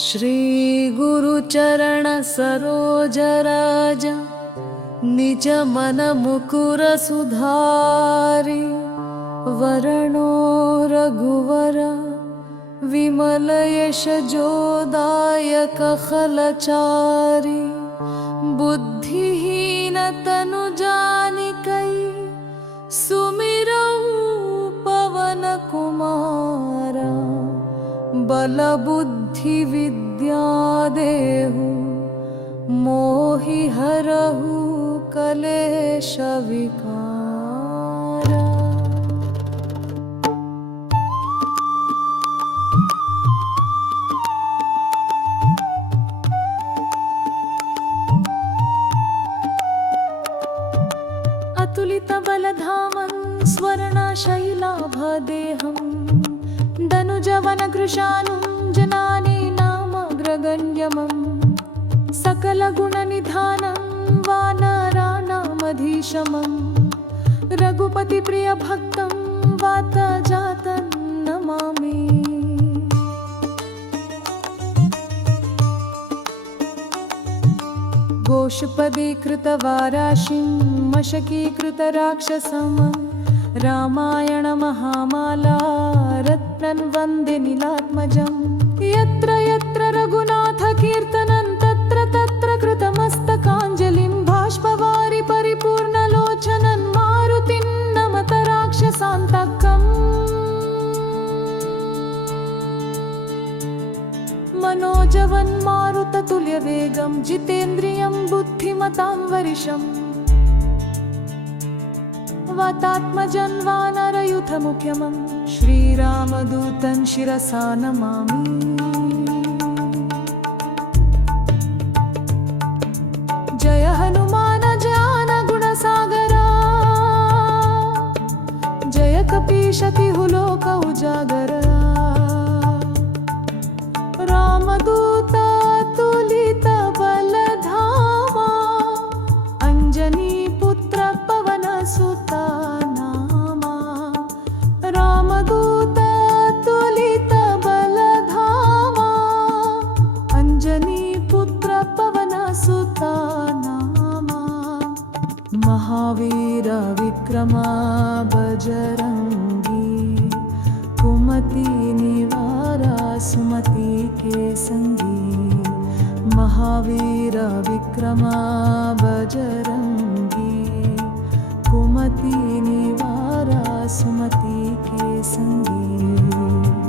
श्री गुरुचरण सरोज राज निज मन मुकुर सुधारि वरणो रघुवर विमल यश जोदायक खलचारि बुद्धिहीन तनु जानिकै सुमिरौ पवन कुमार बल बुद्धि विद्या देहु मोहि हरहु कलेश विकार। अतुलित बलधामं स्वर्णशैलाभदेहं दनुजवनकृशानुं जनानीनामग्रगण्यमं सकलगुणनिधानं वानराणामधीशमं रघुपतिप्रियभक्तं वातजातं नमामि। गोष्पदीकृतवाराशिं मशकीकृतराक्षसं रामायणमहामाला रत्नं वन्दे नीलात्मजं यत्र यत्र रघुनाथकीर्तनं तत्र तत्र कृतमस्तकाञ्जलिं बाष्पवारि परिपूर्णलोचनं मारुतिं नमत राक्षसान्तकम्। मनोजवन् मारुततुल्यवेगं जितेन्द्रियं बुद्धिमतां वरिष्ठं वातात्मजं वानरयूथमुख्यमं श्रीरामदूतं शिरसा नमामि। जय हनुमान ज्ञान गुणसागरा जय कपीशतिहु लोक उजागरा रामदूत तुलित बलधामा अंजनी पुत्र पवन सुत नामा। रामदूत तुलित बलधामा अंजनी पुत्र पवन सुत नामा। महावीर विक्रमा बजरंगी कुमति निवारा सुमति के संगी। महावीर विक्रमा बजरंगी कुमति निवारा सुमति के संगी।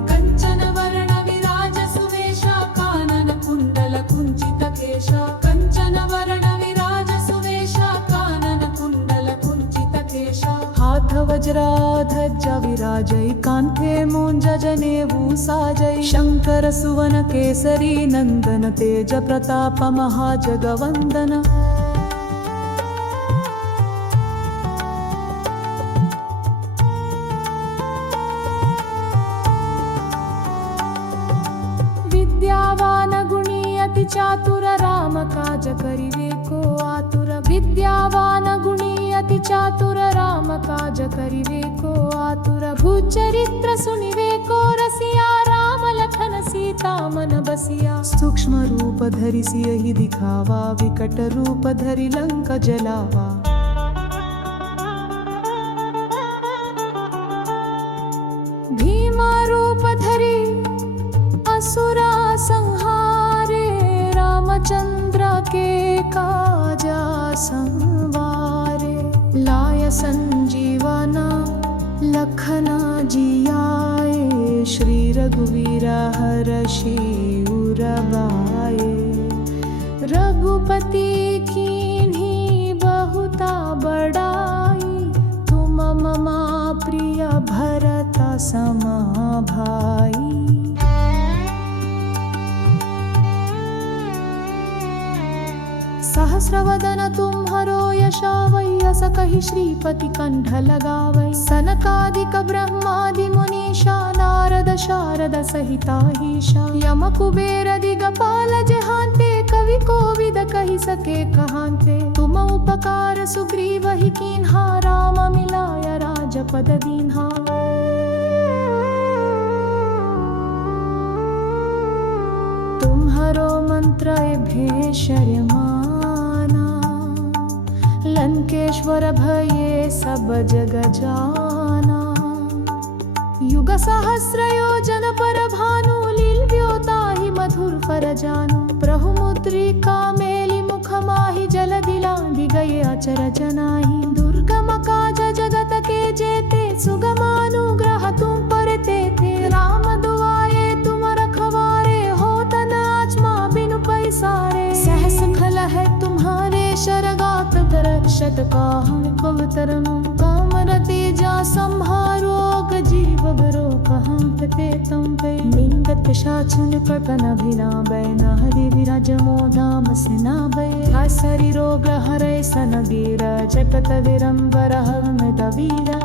कंचन वर्ण विराज सुवेशा कानन कुंडल कुंचित केशा। कंचन वर्ण विराज सुवेशा कानन कुंडल कुंचित केशा। हाथ वज्रा ध्वजा विराजै कांथे मूंजनेवु साजै। शंकर सुवन केसरी नंदन तेज प्रताप महाजगवंदन। विद्यावान गुणी अति चातुर राम काज करिवे को आतुर। विद्यावान गुणी अति चातुर राम काज करिवे को आतुर। भूचरित्र सुनिवे को रसिया राम लखन सीता मन बसिया। सूक्ष्म रूप धरि सियहि दिखावा विकट रूप धरि लंक जलावा। भीमा रूप धरि असुरा संहारे। रामचंद्र के काजा संवारे। लाय संजीवन लखन जियाए। श्री रघुवीर हरषि उर लाए। रघुपति कीन्ही बहुता बड़ाई। तुम मम प्रिय भरत सम भाई। सहस्रवदन तुम्हरो यशा वैयस कहि श्रीपति कंठ लगावै। सनकादिक ब्रह्मादि मुनीषा नारद शारद सहिताहीशा। यम कुबेर दिगपाल जहांते कवि कोविद कहि सके कहांते। तुम उपकार सुग्रीव ही कीन्हा राम मिलाय राजपद दीन्हा। करो मंत्र भेषर्यमाना लंकेश्वर भये सब जग जाना युग सहस्र योजन पर भानु लील्योता ही मधुर फर जानु प्रहुमुद्रिका मेलि मुख माहि जल दिलांगी गए अचर जनाहि दुर्गम काज जगत के जेते सुगमानुग्रह तुम पर तेते राम दुआए तुम रखवारे हो तन आत्मा बिनु पैसारे सहस खल है तुम्हारे शरगात रक्षत काहं पवित्र कामरति जा संहारोग जीव बरो कहं ते तम पे निंदत शाचुन पतन भिनाबय न हरि विराज मोदाम सिनाबय असरि रोग हरै सन वीर जगत विरंबर हमें वीरा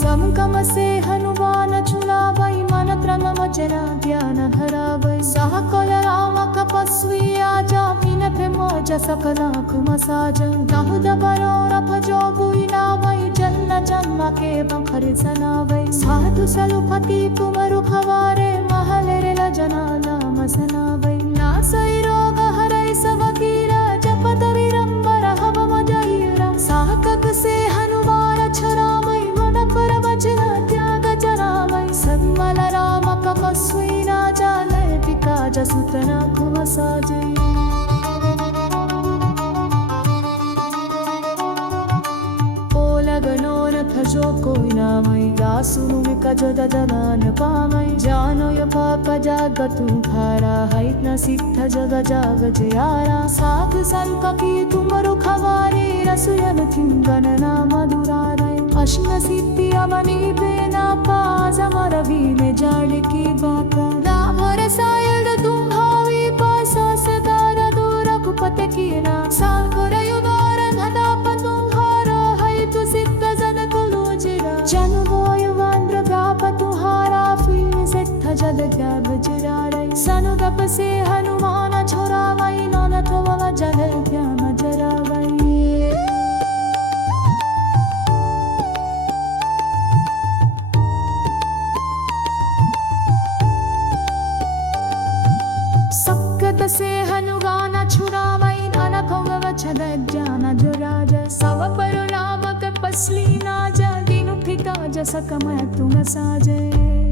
समकम से हनुमान छुलावै मन त्रनम जरा ज्ञान हरावै सह कल राम कपस्वी आजा विनपे मोज सकला कुमसाज नहुद बरोरप जो बुइनावै जन्म जन्म के बखर सनावै साधु सलुपति तुम रुखवारे महलेरे जना नाम सनावै नासै रोग हरै सब कीर जपत विरंबर हवम जयरा साहकक से हनुमान छरावै मन पर वचन त्याग जरावै सन्मल राम कपस्वी राजा लय विकाज सुतना कुमसाजै जो कोई नामय दासुनु कज ददनान पामय जानो य पाप जागत तुम्हारा है न सिद्ध जग जाग जयारा साधु संत की तुम रुखवारे रसुयन चिंगन नाम दुरारे अश्न सिद्धि अवनी बेना पाज मरवी में जाड़ की बात दाभर सायल तुम भावी पासा सदार दूर कुपत की ना सागर युगार धदाप तुम्हारा है तु सिद्ध जन बोय वांद्र प्राप तुहारा फिर सिद्ध जग ज्ञान जरारै सनु तप से हनुमान छोरावै नन थवल जग ज्ञान जरावै सकत से हनुमान छुरावै नन थवल जग ज्ञान जरारै सव पर राम कपस्ली ना जग जस कमय तुम साजे।